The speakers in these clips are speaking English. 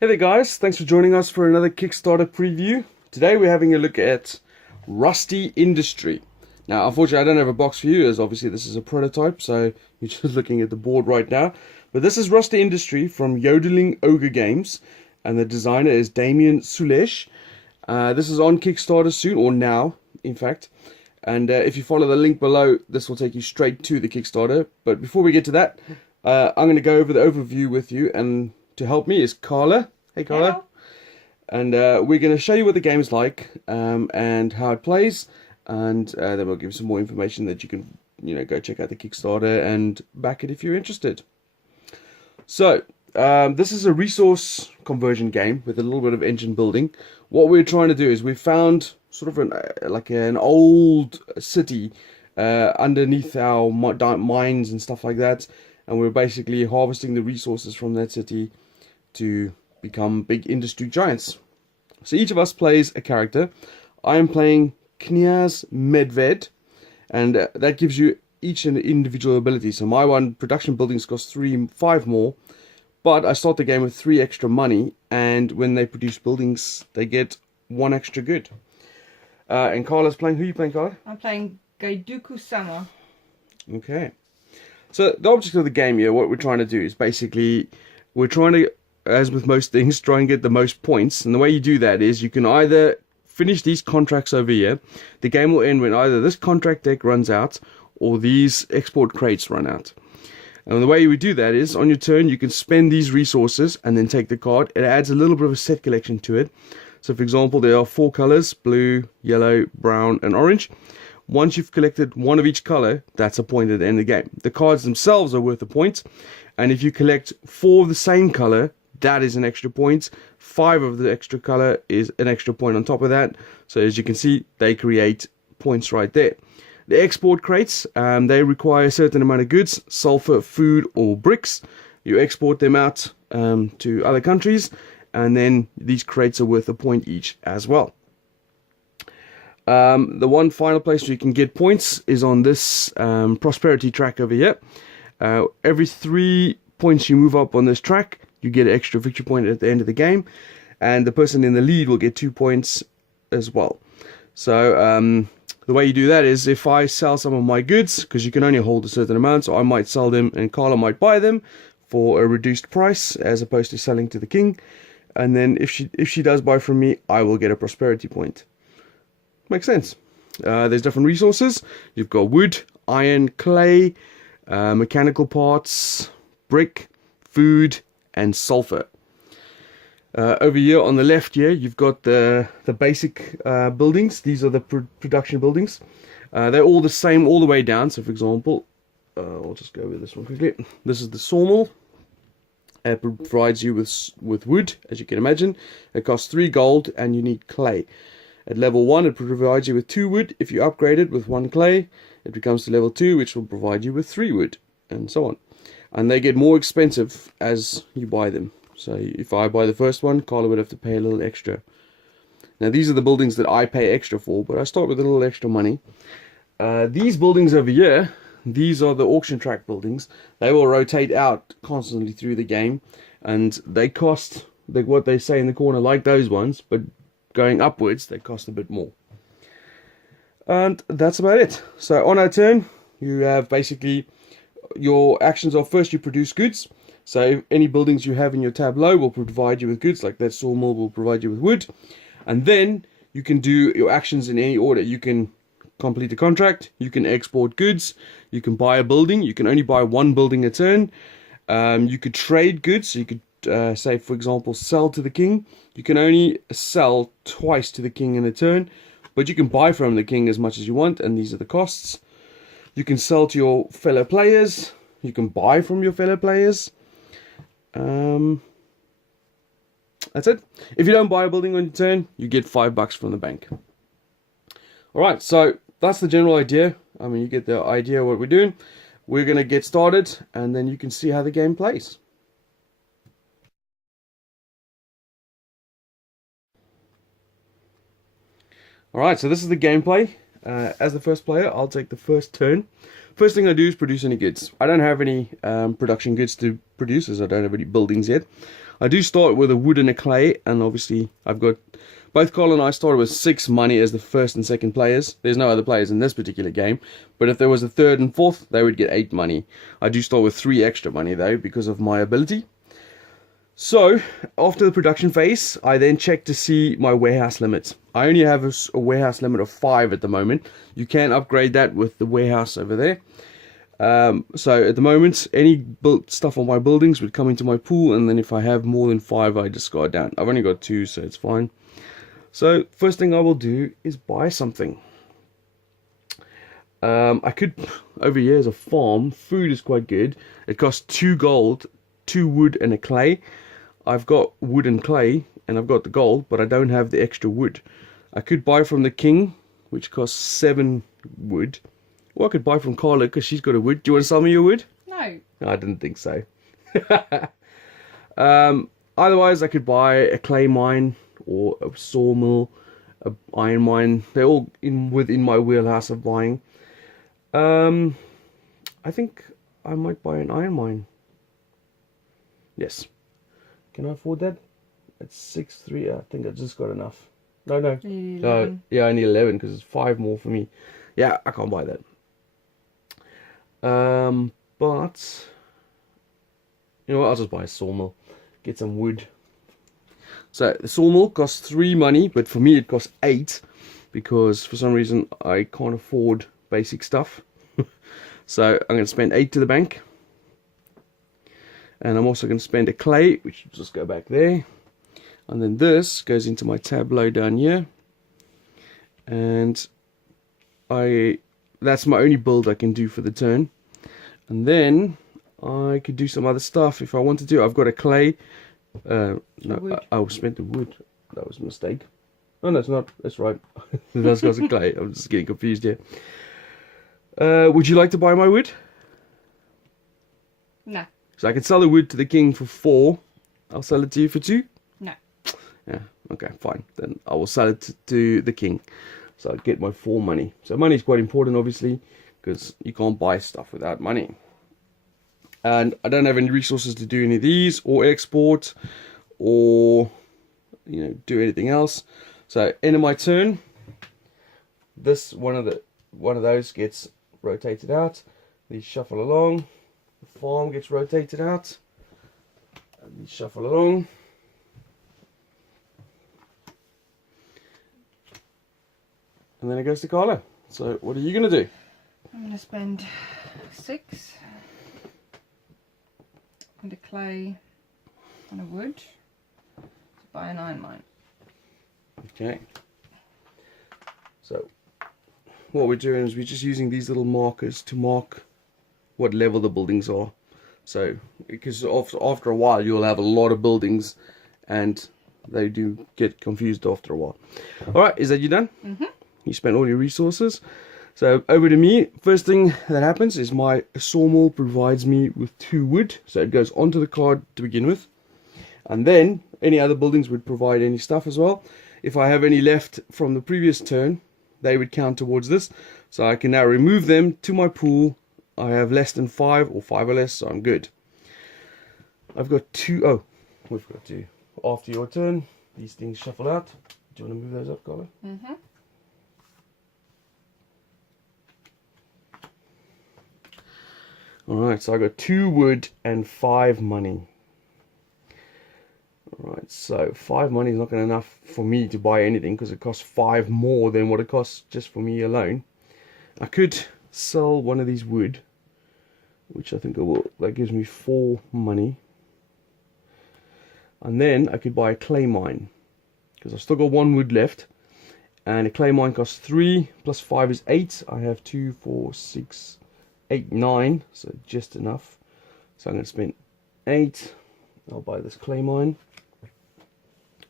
Hey there guys, thanks for joining us for another Kickstarter preview. Today we're having a look at Rusty Industry. Now unfortunately I don't have a box for you, as obviously this is a prototype, so you're just looking at the board right now. But this is Rusty Industry from Yodeling Ogre Games, and the designer is Damien Sulesh. This is on Kickstarter soon, or now in fact. And if you follow the link below, this will take you straight to the Kickstarter. But before we get to that, I'm going to go over the overview with you, and to help me is Carla. Hey Carla. Hello. And we're going to show you what the game is like and how it plays, and then we'll give you some more information that you can, go check out the Kickstarter and back it if you're interested. So this is a resource conversion game with a little bit of engine building. What we're trying to do is we found sort of an old city underneath our mines and stuff like that, and we're basically harvesting the resources from that city to become big industry giants. So each of us plays a character. I am playing Kniaz Medved, and that gives you each an individual ability. So my one, production buildings, cost 5 more, but I start the game with 3 extra money, and when they produce buildings they get 1 extra good. And Carla's playing. Who are you playing, Carla? I'm playing Gaiduku Sama. Okay. So the object of the game here, what we're trying to do is basically, we're trying to, as with most things, try and get the most points. And the way you do that is you can either finish these contracts over here. The game will end when either this contract deck runs out or these export crates run out. And the way you would do that is on your turn you can spend these resources and then take the card. It adds a little bit of a set collection to it. So for example, there are 4 colors: blue, yellow, brown and orange. Once you've collected one of each color, that's a point at the end of the game. The cards themselves are worth a point, and if you collect 4 of the same color, that is an extra point. 5 of the extra color is an extra point on top of that. So as you can see, they create points right there. The export crates, they require a certain amount of goods: sulfur, food or bricks. You export them out to other countries, and then these crates are worth a point each as well. The one final place where you can get points is on this prosperity track over here. Every 3 points you move up on this track, you get an extra victory point at the end of the game, and the person in the lead will get 2 points as well. So the way you do that is, if I sell some of my goods, because you can only hold a certain amount, so I might sell them and Carla might buy them for a reduced price as opposed to selling to the king, and then if she does buy from me, I will get a prosperity point. Makes sense. There's different resources. You've got wood, iron, clay, mechanical parts, brick, food and sulfur. Over here on the left here, you've got the basic buildings. These are the production buildings. They're all the same all the way down. So for example, I'll just go over this one quickly. This is the sawmill. It provides you with wood, as you can imagine. It costs 3 gold and you need clay. At level 1 it provides you with 2 wood. If you upgrade it with 1 clay, it becomes to level 2, which will provide you with 3 wood, and so on. And they get more expensive as you buy them. So if I buy the first one, Carla would have to pay a little extra. Now these are the buildings that I pay extra for, but I start with a little extra money. These buildings over here, these are the auction track buildings. They will rotate out constantly through the game, and they cost what they say in the corner, like those ones, but going upwards they cost a bit more. And that's about it. So on our turn, you have basically, your actions are, first you produce goods. So any buildings you have in your tableau will provide you with goods, like that sawmill will provide you with wood. And then you can do your actions in any order. You can complete a contract, you can export goods, you can buy a building. You can only buy 1 building a turn. You could trade goods, so you could say for example sell to the king. You can only sell twice to the king in a turn, but you can buy from the king as much as you want, and these are the costs. You can sell to your fellow players, you can buy from your fellow players. That's it. If you don't buy a building on your turn, you get $5 from the bank. Alright, so that's the general idea. I mean, you get the idea of what we're doing. We're going to get started, and then you can see how the game plays. Alright, so this is the gameplay. As the first player, I'll take the first turn. First thing I do is produce any goods. I don't have any production goods to produce, as I don't have any buildings yet. I do start with a wood and a clay, and obviously I've got both Carl and I started with 6 money as the first and second players. There's no other players in this particular game, but if there was a third and fourth, they would get 8 money. I do start with 3 extra money though because of my ability. So after the production phase, I then check to see my warehouse limits. I only have a warehouse limit of 5 at the moment. You can upgrade that with the warehouse over there. So at the moment, any built stuff on my buildings would come into my pool, and then if I have more than 5, I discard down. I've only got 2, so it's fine. So first thing I will do is buy something. I could, over here as a farm, food is quite good. It costs 2 gold, 2 wood and a clay. I've got wood and clay, and I've got the gold, but I don't have the extra wood. I could buy from the king, which costs 7 wood. Or I could buy from Carla, because she's got a wood. Do you want to sell me your wood? No. I didn't think so. Otherwise, I could buy a clay mine, or a sawmill, a iron mine. They're all within my wheelhouse of buying. I think I might buy an iron mine. Yes. Can I afford that? At 6.3, I think I just got enough. No. Yeah, I need 11 because it's 5 more for me. Yeah, I can't buy that. But you know what? I'll just buy a sawmill. Get some wood. So the sawmill costs 3 money, but for me it costs 8 because for some reason I can't afford basic stuff. So I'm going to spend 8 to the bank. And I'm also going to spend a clay, which will just go back there. And then this goes into my tableau down here. And that's my only build I can do for the turn. And then I could do some other stuff if I wanted to. I've got a clay. No, I spent the wood. That was a mistake. Oh, no, it's not. That's right. That's got some clay. I'm just getting confused here. Would you like to buy my wood? No. So I can sell the wood to the king for 4. I'll sell it to you for 2? No. Yeah, okay, fine. Then I will sell it to the king. So I'll get my 4 money. So money is quite important, obviously, because you can't buy stuff without money. And I don't have any resources to do any of these, or export, or, you know, do anything else. So end of my turn, this one of those gets rotated out. These shuffle along. The farm gets rotated out. And these shuffle along. And then it goes to Carla. So what are you going to do? I'm going to spend 6 and a clay and a wood to buy an iron mine. Okay. So what we're doing is we're just using these little markers to mark what level the buildings are. So because after a while you'll have a lot of buildings and they do get confused after a while. Alright, is that you done? Mm-hmm. You spent all your resources. So over to me. First thing that happens is my sawmill provides me with 2 wood. So it goes onto the card to begin with. And then any other buildings would provide any stuff as well. If I have any left from the previous turn, they would count towards this. So I can now remove them to my pool. I have less than 5 or 5 or less, so I'm good. I've got 2. Oh, we've got 2. After your turn, these things shuffle out. Do you want to move those up, Carla? Mm-hmm. Alright, so I got 2 wood and 5 money. Alright, so 5 money is not going to be enough for me to buy anything because it costs 5 more than what it costs just for me alone. I could sell one of these wood, which I think I will. That gives me 4 money. And then I could buy a clay mine because I've still got 1 wood left. And a clay mine costs 3 plus 5 is 8. I have 2, 4, 6, 8, 9, so just enough. So I'm going to spend 8. I'll buy this clay mine,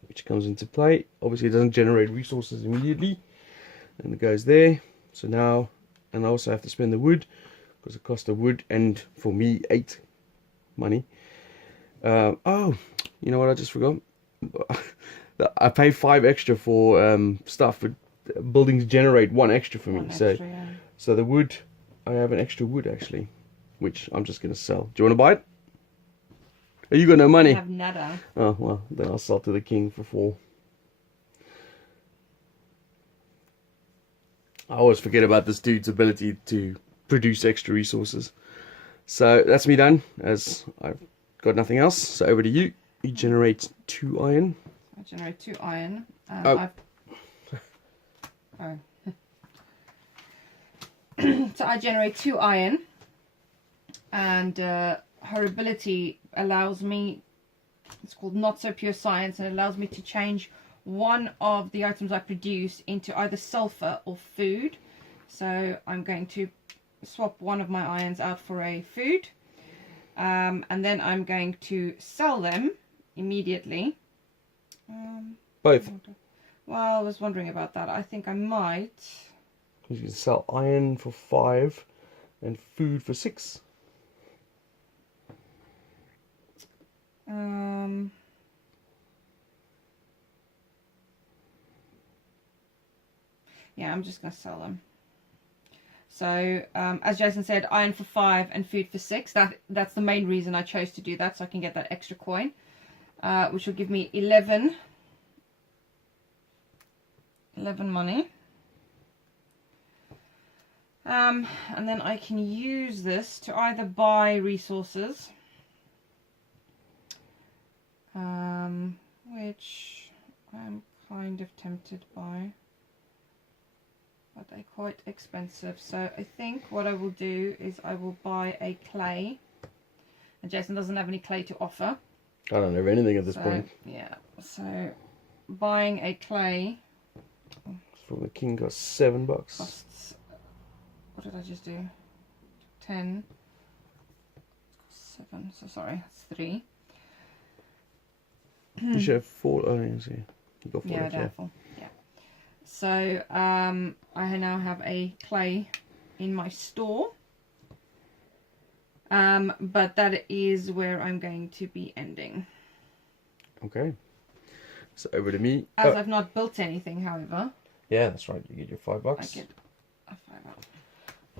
which comes into play. Obviously it doesn't generate resources immediately, and it goes there. So now, and I also have to spend the wood because it costs the wood, and for me 8 money. Oh, you know what I just forgot? I pay 5 extra for stuff, but buildings generate 1 extra for me. So the wood, I have an extra wood actually, which I'm just going to sell. Do you want to buy it? Oh, you got no I money? have nada. Oh, well, then I'll sell to the king for 4. I always forget about this dude's ability to produce extra resources. So that's me done, as I've got nothing else. So over to you. You generate 2 iron. I generate 2 iron. Oh. Oh. So I generate 2 iron, and her ability allows me, it's called Not So Pure Science, and it allows me to change one of the items I produce into either sulfur or food. So I'm going to swap one of my irons out for a food, and then I'm going to sell them immediately. Both. Well, I was wondering about that. I think I might. You can sell iron for 5 and food for 6. Yeah, I'm just going to sell them. So, as Jason said, iron for 5 and food for 6. That's the main reason I chose to do that, so I can get that extra coin, which will give me 11 money. And then I can use this to either buy resources, which I'm kind of tempted by, but they're quite expensive. So I think what I will do is I will buy a clay, and Jason doesn't have any clay to offer. I don't have anything at this point. Yeah, so buying a clay From the king costs $7. costs, what did I just do? 10, 7, so sorry, that's 3. You should have 4. Oh, you see. You got 4. Yeah, doubtful. Yeah. So I now have a clay in my store. But that is where I'm going to be ending. Okay. So over to me. As I've not built anything, however. Yeah, that's right. You get your $5. I get a 5 up.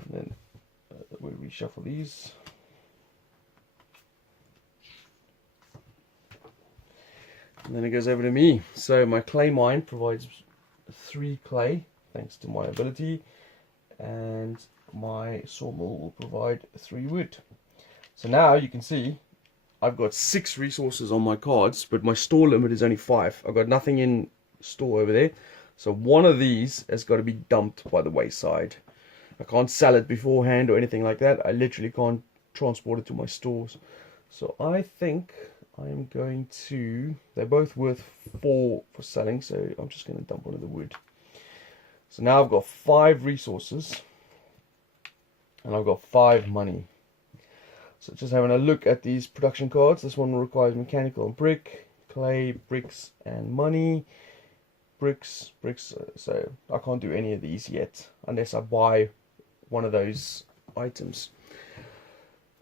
And then we reshuffle these. And then it goes over to me. So my clay mine provides 3 clay, thanks to my ability. And my sawmill will provide 3 wood. So now you can see I've got 6 resources on my cards, but my store limit is only 5. I've got nothing in store over there. So one of these has got to be dumped by the wayside. I can't sell it beforehand or anything like that. I literally can't transport it to my stores. So I think I'm going to... They're both worth 4 for selling, so I'm just going to dump one of the wood. So now I've got 5 resources. And I've got 5 money. So just having a look at these production cards. This one requires mechanical and brick, clay, bricks and money. Bricks, so I can't do any of these yet unless I buy one of those items.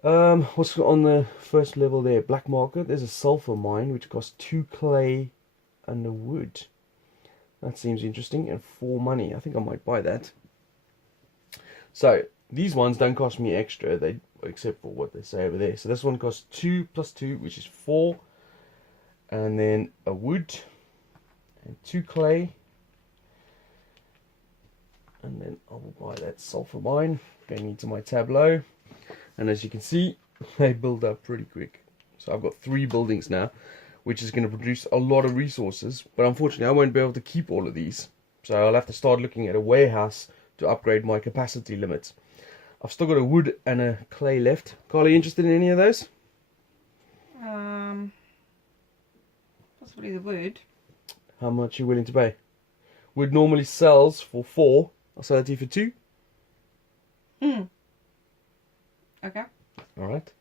What's on the first level there? Black market. There's a sulfur mine which costs 2 clay and a wood. That seems interesting, and 4 money. I think I might buy that. So these ones don't cost me extra, they except for what they say over there. So this one costs 2 plus 2, which is 4, and then a wood and 2 clay, and then I will buy that sulfur mine going into my tableau. And as you can see, they build up pretty quick. So I've got 3 buildings now, which is going to produce a lot of resources, but unfortunately I won't be able to keep all of these, so I'll have to start looking at a warehouse to upgrade my capacity limits. I've still got a wood and a clay left. Carly, interested in any of those? Possibly the wood. How much are you willing to pay? Wood normally sells for 4. I'll sell it to you for 2. Okay. Alright.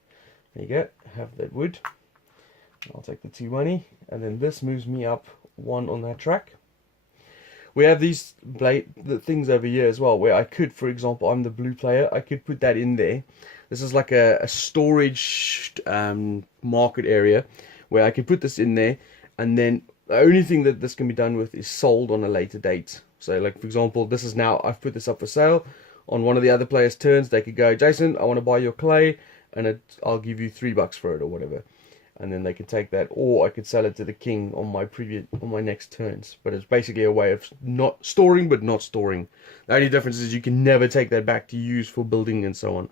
There you go. Have that wood. I'll take the 2 money. And then this moves me up 1 on that track. We have these the things over here as well, where I could, for example, I'm the blue player, I could put that in there. This is like a storage market area where I could put this in there, and then the only thing that this can be done with is sold on a later date. So like, for example, this is now, I've put this up for sale. On one of the other players' turns, they could go, Jason, I want to buy your clay, and I'll give you $3 for it or whatever. and then they can take that, or I could sell it to the king on my next turns. But it's basically a way of not storing, but not storing. The only difference is you can never take that back to use for building and so on.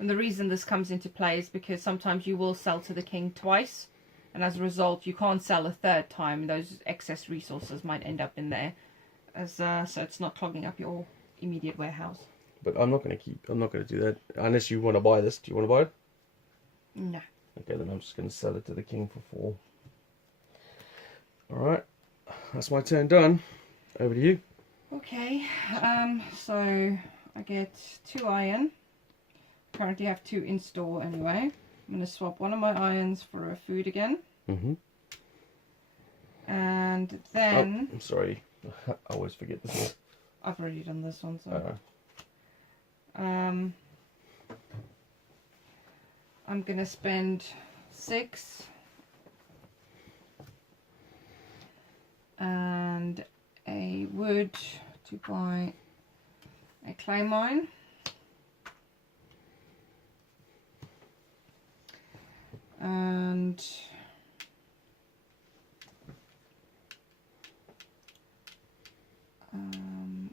And the reason this comes into play is because sometimes you will sell to the king twice, and as a result you can't sell a third time. Those excess resources might end up in there, as so it's not clogging up your immediate warehouse. But I'm not going to do that unless you want to buy this. Do you want to buy it? No. Okay, then I'm just going to sell it to the king for 4. Alright, that's my turn done. Over to you. Okay, so I get 2 iron. Currently have 2 in store anyway. I'm going to swap one of my irons for a food again. And then... Oh, I'm sorry. I always forget this. I've already done this one, so... I'm going to spend 6 and a wood to buy a clay mine. And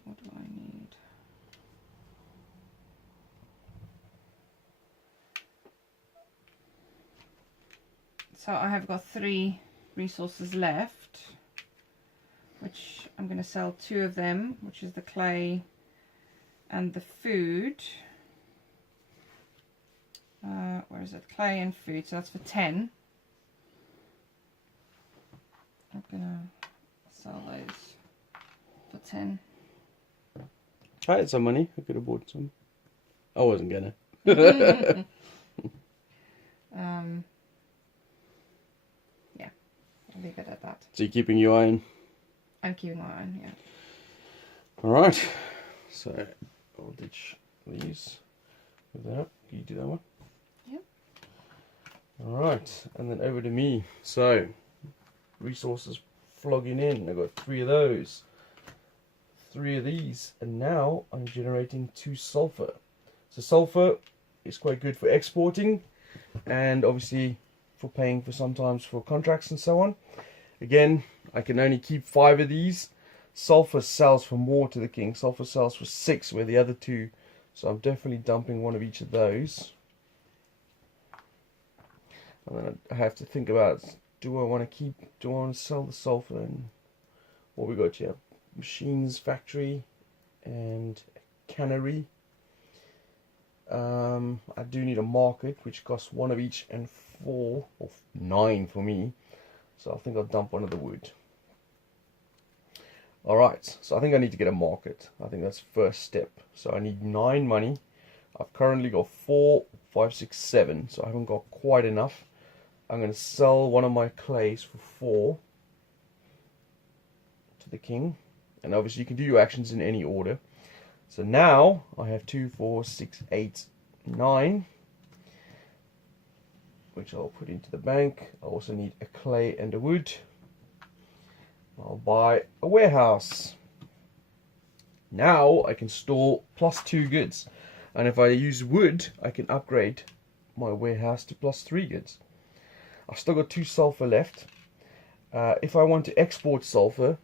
what do I need? So I have got 3 resources left, which I'm going to sell 2 of them, which is the clay and the food. Where is it? Clay and food, so that's for 10. I'm going to sell those for 10. I had some money. I could have bought some. I wasn't going to. Yeah, I'll leave it at that. So you're keeping your iron? I'm keeping my iron, yeah. Alright, so I'll ditch these with that. Can you do that one? Yep. Alright, and then over to me. So, resources flogging in. I've got 3 of those, 3 of these, and now I'm generating 2 sulfur. So sulfur is quite good for exporting, and obviously for paying for sometimes for contracts and so on. Again, I can only keep 5 of these. Sulfur sells for more to the king. Sulfur sells for 6, where the other 2. So I'm definitely dumping one of each of those. And then I have to think about, do I want to sell the sulfur? And what we got here? Machines factory and cannery. I do need a market, which costs 1 of each and 4 or 9 for me. So I think I'll dump one of the wood. Alright, so I think I need to get a market. I think that's first step. So I need 9 money. I've currently got 4, 5, 6, 7. So I haven't got quite enough. I'm going to sell one of my clays for 4 to the king. And obviously you can do your actions in any order. So now I have 2, 4, 6, 8, 9. Which I'll put into the bank. I also need a clay and a wood. I'll buy a warehouse. Now I can store +2 goods. And if I use wood, I can upgrade my warehouse to +3 goods. I've still got 2 sulfur left. If I want to export sulfur,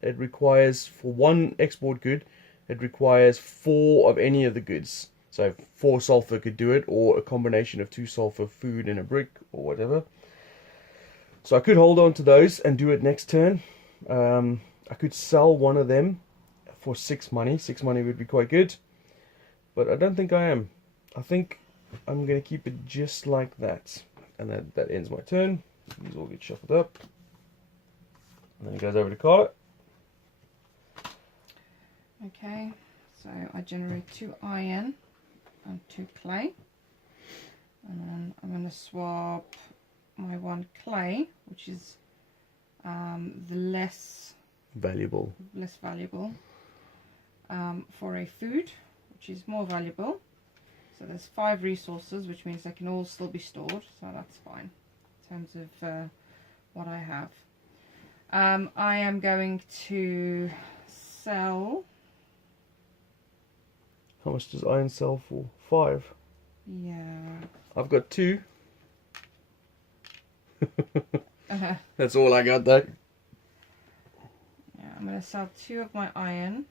it requires, for 1 export good, it requires 4 of any of the goods. So 4 sulfur could do it, or a combination of 2 sulfur, food, and a brick, or whatever. So I could hold on to those and do it next turn. I could sell one of them for 6 money. 6 money would be quite good. But I don't think I am. I think I'm going to keep it just like that. And that ends my turn. These all get shuffled up. And then it goes over to Carla. Okay, so I generate 2 iron and 2 clay. And then I'm going to swap my 1 clay, which is the less valuable, for a food, which is more valuable. So there's 5 resources, which means they can all still be stored, so that's fine in terms of what I have. I am going to sell. How much does iron sell for? 5. Yeah. I've got 2. That's all I got though. Yeah, I'm going to sell 2 of my iron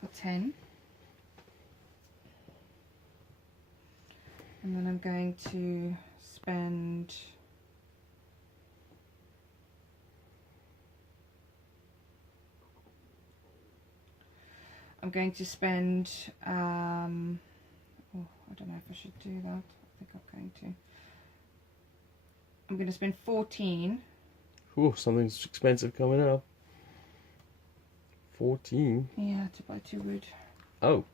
for 10. And then I'm going to spend oh, I don't know if I should do that. I think I'm going to spend 14. Ooh, something's expensive coming up. 14. Yeah, to buy 2 wood. Oh.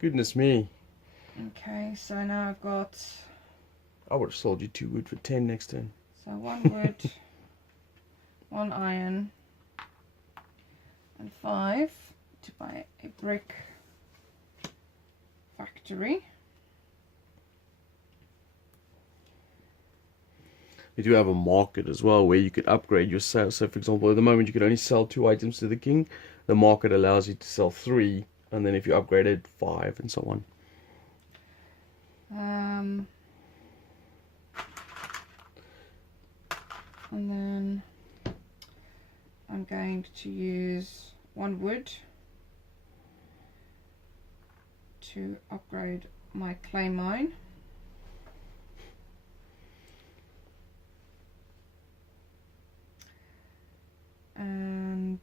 Goodness me. Okay, so now I've got... I would have sold you 2 wood for 10 next turn. So 1 wood, 1 iron, and 5 to buy a brick factory. You do have a market as well where you could upgrade your sales. So for example, at the moment you could only sell 2 items to the king. The market allows you to sell 3, and then if you upgrade it, 5 and so on. And then I'm going to use 1 wood to upgrade my clay mine. And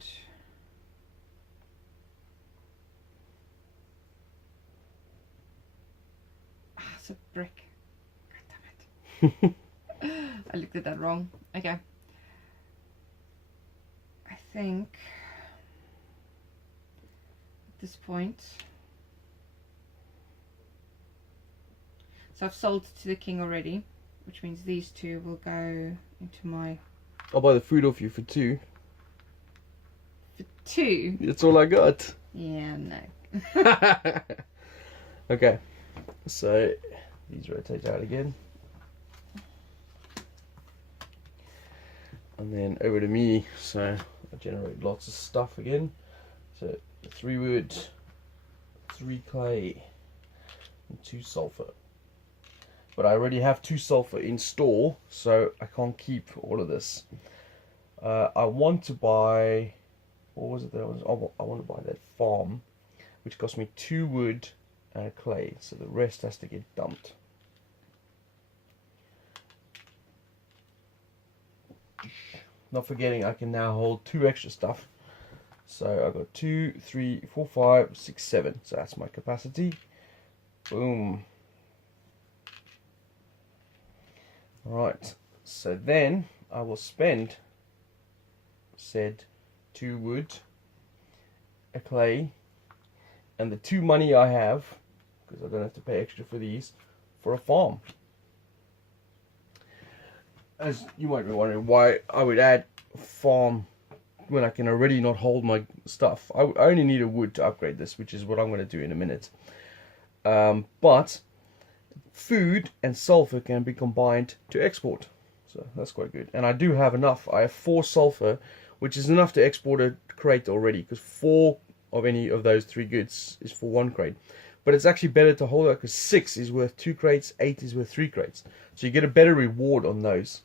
it's a brick. God damn it. I looked at that wrong. Okay. I think at this point, so I've sold to the king already, which means these 2 will go into my... I'll buy the food off you for 2. For 2? That's all I got. Yeah, no. Okay, so these rotate out again. And then over to me, so I generate lots of stuff again. So 3 wood, 3 clay, and 2 sulfur. But I already have 2 sulfur in store, so I can't keep all of this. I want to buy, what was it that I want to buy that farm, which cost me 2 wood and a clay, so the rest has to get dumped. Not forgetting I can now hold 2 extra stuff. So I've got 2, 3, 4, 5, 6, 7. So that's my capacity. Boom. Alright, so then I will spend said 2 wood, a clay, and the 2 money I have, because I don't have to pay extra for these, for a farm. As you might be wondering why I would add a farm when I can already not hold my stuff. I only need a wood to upgrade this, which is what I'm going to do in a minute. But food and sulfur can be combined to export, so that's quite good. And I do have enough. I have 4 sulfur, which is enough to export a crate already, because 4 of any of those 3 goods is for 1 crate. But it's actually better to hold it, because 6 is worth 2 crates, 8 is worth 3 crates. So you get a better reward on those.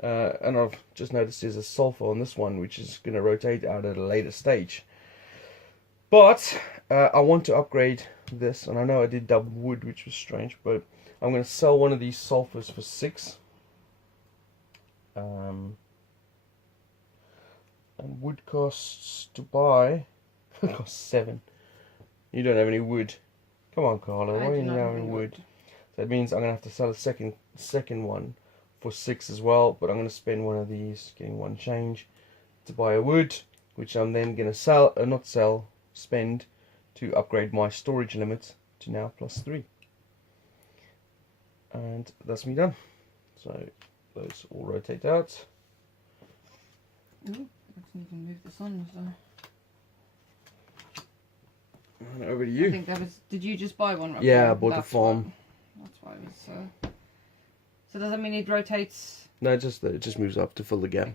And I've just noticed there's a sulfur on this one, which is going to rotate out at a later stage. But I want to upgrade this, and I know I did double wood, which was strange, but I'm going to sell one of these sulfurs for 6. And wood costs to buy costs 7. You don't have any wood. Come on, Carla. Why are you not having wood? So that means I'm going to have to sell a second one for 6 as well, but I'm going to spend one of these, getting 1 change, to buy a wood, which I'm then going to spend to upgrade my storage limit to now +3. And that's me done. So those all rotate out. Ooh, I can even move this on. So. And over to you. I think that was. Did you just buy one? Right? Yeah, I bought the farm. That's why it was. So does that mean it rotates? No, it just moves up to fill the gap.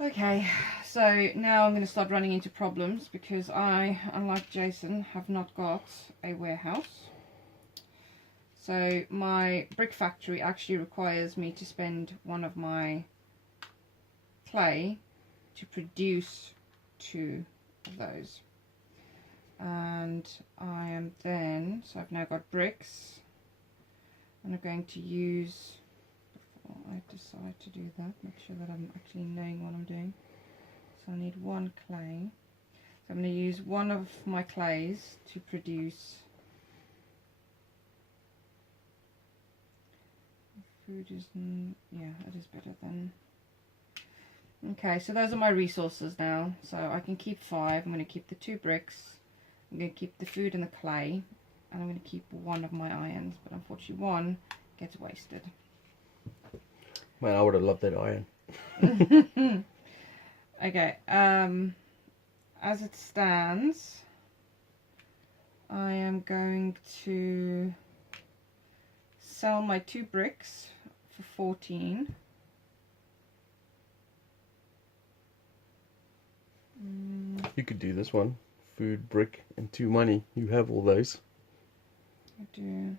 Okay. So now I'm going to start running into problems because I, unlike Jason, have not got a warehouse. So my brick factory actually requires me to spend one of my clay to produce 2 of those. And I am then, so I've now got bricks, and I'm going to use, before I decide to do that, make sure that I'm actually knowing what I'm doing. So I need 1 clay. So I'm going to use one of my clays to produce food. Yeah, it is better than. Okay, so those are my resources now. So I can keep 5. I'm going to keep the 2 bricks. I'm going to keep the food and the clay, and I'm going to keep 1 of my irons, but unfortunately 1 gets wasted. Man, I would have loved that iron. Okay, as it stands, I am going to sell my 2 bricks for 14. You could do this one. Food, brick, and 2 money. You have all those. I do.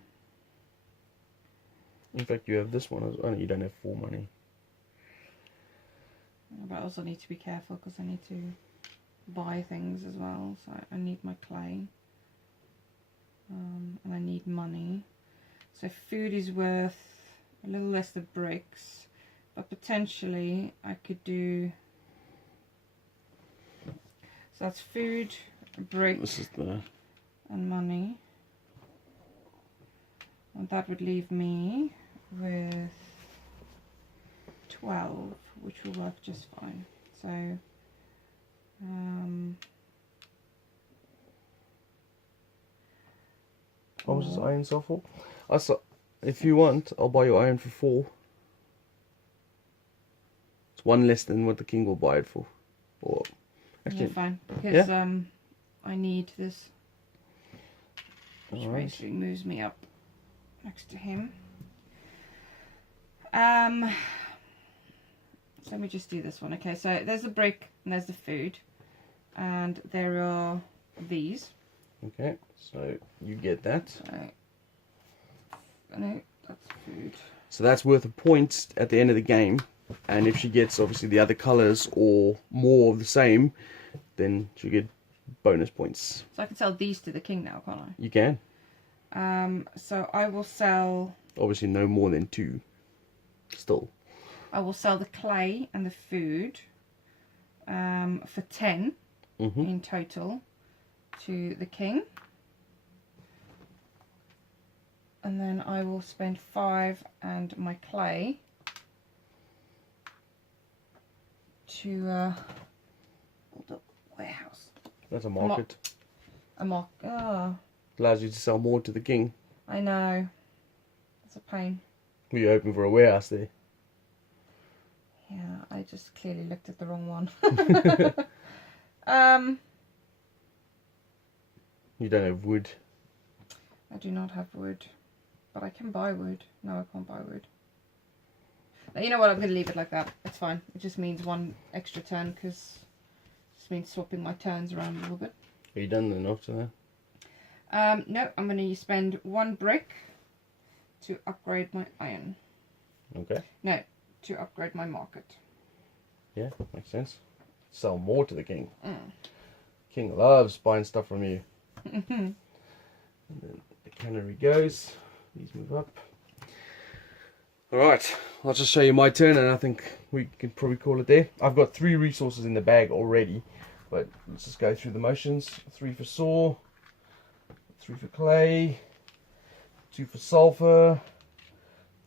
In fact, you have this one as well. You don't have 4 money. But I also need to be careful because I need to buy things as well. So I need my clay. And I need money. So food is worth a little less than bricks. But potentially I could do... So that's food, brick, This is the... and money. And that would leave me with 12, which will work just fine. So, How much does iron sell for? If you want, I'll buy your iron for 4. It's 1 less than what the king will buy it for. Or actually, yeah, fine, because yeah? I need this, which Alright. basically moves me up next to him. So let me just do this one. Okay, so there's the brick and there's the food, and there are these. Okay, so you get that. So, no, that's food. So that's worth a point at the end of the game. And if she gets obviously the other colours or more of the same, then she'll get bonus points. So I can sell these to the king now, can't I? You can. So I will sell. Obviously no more than 2. Still. I will sell the clay and the food for 10 in total to the king. And then I will spend 5 and my clay to build a warehouse. That's a market. Oh, Allows you to sell more to the king. I know. It's a pain. Were you hoping for a warehouse there? Yeah, I just clearly looked at the wrong one. You don't have wood. I do not have wood, but I can buy wood. No, I can't buy wood. Now, you know what? I'm going to leave it like that. It's fine. It just means 1 extra turn because it just means swapping my turns around a little bit. Are you done then after that? No, I'm going to spend 1 brick to upgrade my iron. Okay. No, to upgrade my market. Yeah, makes sense. Sell more to the king. King loves buying stuff from you. And then the cannery goes. These move up. Alright, I'll just show you my turn and I think we can probably call it there. I've got 3 resources in the bag already, but let's just go through the motions. 3 for saw, 3 for clay, 2 for sulfur,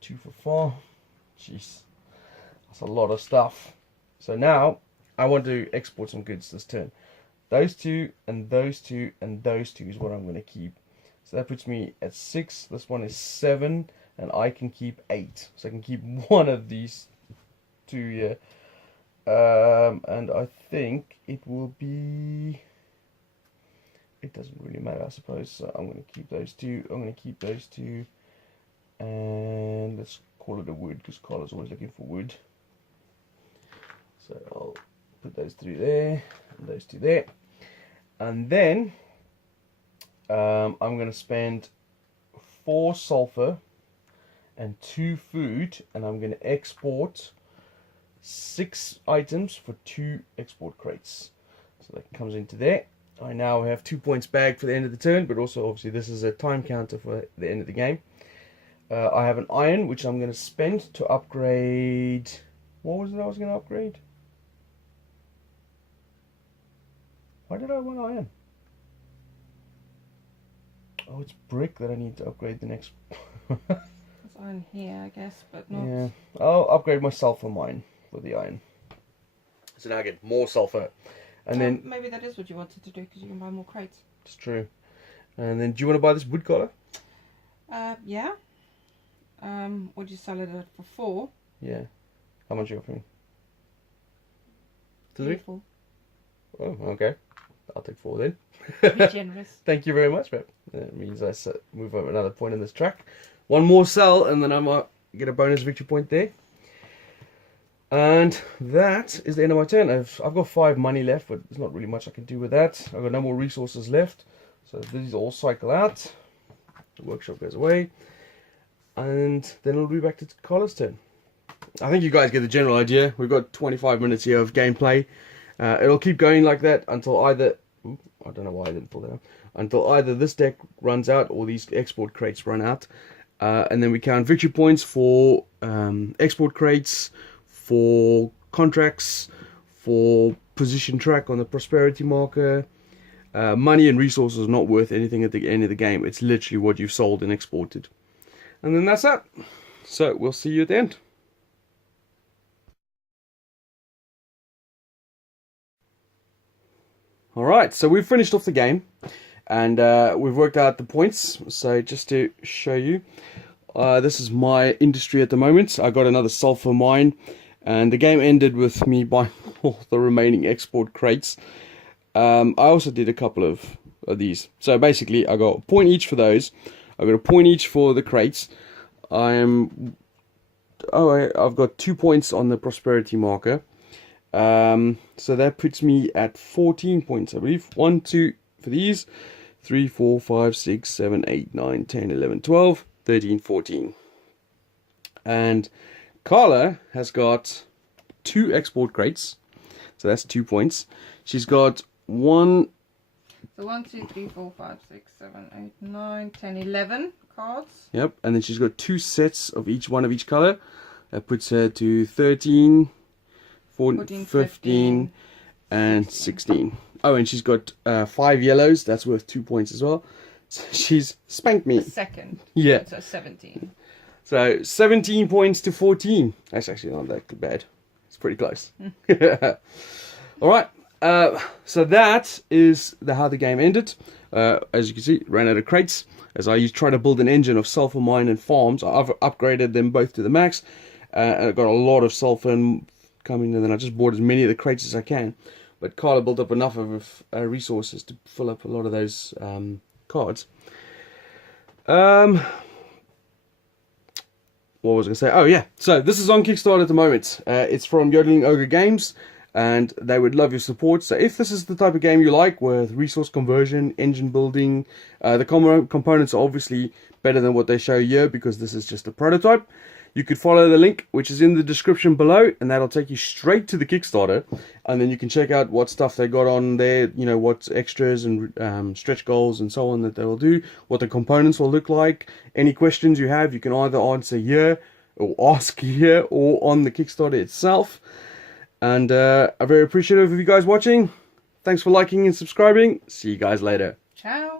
2 for farm. Jeez, that's a lot of stuff. So now I want to export some goods this turn. Those 2 and those 2 and those 2 is what I'm going to keep. So that puts me at 6. This one is 7. And I can keep 8. So I can keep 1 of these 2 here. And I think it will be... It doesn't really matter, I suppose. So I'm going to keep those 2. I'm going to keep those 2. And let's call it a wood, because Carla's always looking for wood. So I'll put those through there, and those two there. And then I'm going to spend 4 sulfur and 2 food, and I'm going to export 6 items for 2 export crates. So that comes into there. I now have 2 points bagged for the end of the turn, but also obviously this is a time counter for the end of the game. I have an iron, which I'm going to spend to upgrade... What was it I was going to upgrade? Why did I want iron? Oh, it's brick that I need to upgrade the next... It's iron here, I guess, but not... Yeah, I'll upgrade my sulfur mine for the iron. So now I get more sulfur. And then... Maybe that is what you wanted to do, because you can buy more crates. It's true. And then, do you want to buy this wood collar? Yeah. Would you sell it for 4? Yeah. How much are you offering? 3? 3? Oh, okay. I'll take 4 then. Be generous. Thank you very much, mate. That means I move up another point in this track. 1 more sell, and then I might get a bonus victory point there. And that is the end of my turn. I've got 5 money left, but there's not really much I can do with that. I've got no more resources left, so these all cycle out. The workshop goes away, and then it'll be back to Carla's turn. I think you guys get the general idea. We've got 25 minutes here of gameplay. It'll keep going like that until either... Ooh, I don't know why I didn't pull that out. Until either this deck runs out or these export crates run out. And then we count victory points for export crates, for contracts, for position track on the prosperity marker. Money and resources are not worth anything at the end of the game. It's literally what you've sold and exported. And then that's that. So we'll see you at the end. Alright, so we've finished off the game. And we've worked out the points. So just to show you, this is my industry at the moment. I got another sulfur mine. And the game ended with me buying all the remaining export crates. I also did a couple of these. So basically, I got a point each for those. I got a point each for the crates. I've got 2 points on the prosperity marker. So that puts me at 14 points, I believe. 1, 2 for these. 3, 4, 5, 6, 7, 8, 9, 10, 11, 12, 13, 14. And Carla has got 2 export crates, so that's 2 points. She's got 1... So 1, 2, 3, 4, 5, 6, 7, 8, 9, 10, 11 cards. Yep, and then she's got 2 sets of each one of each color. That puts her to 13, 14, 15, and 16. Oh, and she's got 5 yellows. That's worth 2 points as well. So she's spanked me. The second. Yeah. So 17. So 17 points to 14. That's actually not that bad. It's pretty close. Alright, so that is how the game ended. As you can see, ran out of crates. As I try to build an engine of sulfur mine and farms, I've upgraded them both to the max. And I've got a lot of sulfur coming, and then I just bought as many of the crates as I can. But Carla built up enough of resources to fill up a lot of those cards. What was I going to say? Oh, yeah. So, this is on Kickstarter at the moment. It's from Yodeling Ogre Games, and they would love your support. So, if this is the type of game you like, with resource conversion, engine building, the components are obviously better than what they show here, because this is just a prototype. You could follow the link, which is in the description below, and that'll take you straight to the Kickstarter. And then you can check out what stuff they got on there, you know, what extras and stretch goals and so on that they will do, what the components will look like. Any questions you have, you can either answer here, or ask here, or on the Kickstarter itself. And I'm very appreciative of you guys watching. Thanks for liking and subscribing. See you guys later. Ciao.